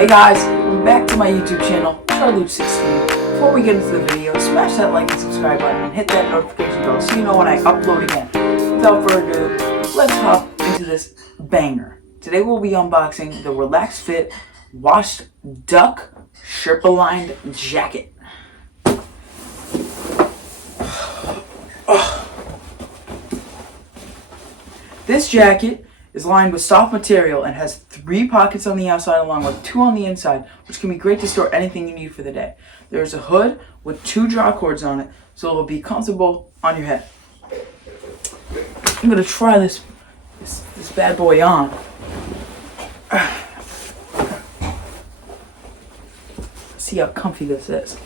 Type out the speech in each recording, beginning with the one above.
Hey guys, welcome back to my YouTube channel, Charlude16. Before we get into the video, smash that like and subscribe button and hit that notification bell so you know when I upload again. Without further ado, let's hop into this banger. Today we'll be unboxing the Relaxed Fit Washed Duck Sherpa lined jacket. This jacket is lined with soft material and has 3 pockets on the outside along with 2 on the inside, which can be great to store anything you need for the day. There's a hood with 2 draw cords on it, so it will be comfortable on your head. I'm gonna try this bad boy on. See how comfy this is.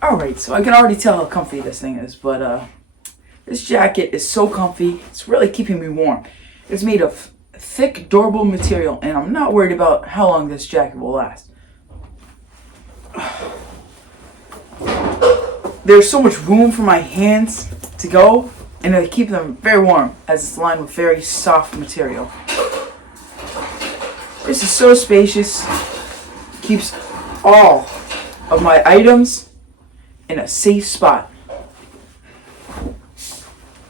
Alright, so I can already tell how comfy this thing is, but this jacket is so comfy, it's really keeping me warm. It's made of thick, durable material, and I'm not worried about how long this jacket will last. There's so much room for my hands to go, and I keep them very warm, as it's lined with very soft material. This is so spacious, keeps all of my items in a safe spot.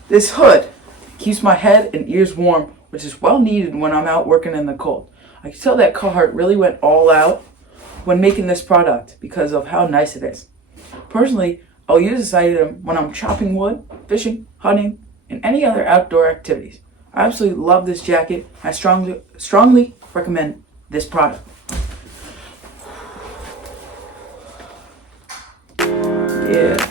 This hood keeps my head and ears warm, which is well needed when I'm out working in the cold. I can tell that Carhartt really went all out when making this product because of how nice it is. Personally, I'll use this item when I'm chopping wood, fishing, hunting, and any other outdoor activities. I absolutely love this jacket. I strongly recommend this product. Yeah.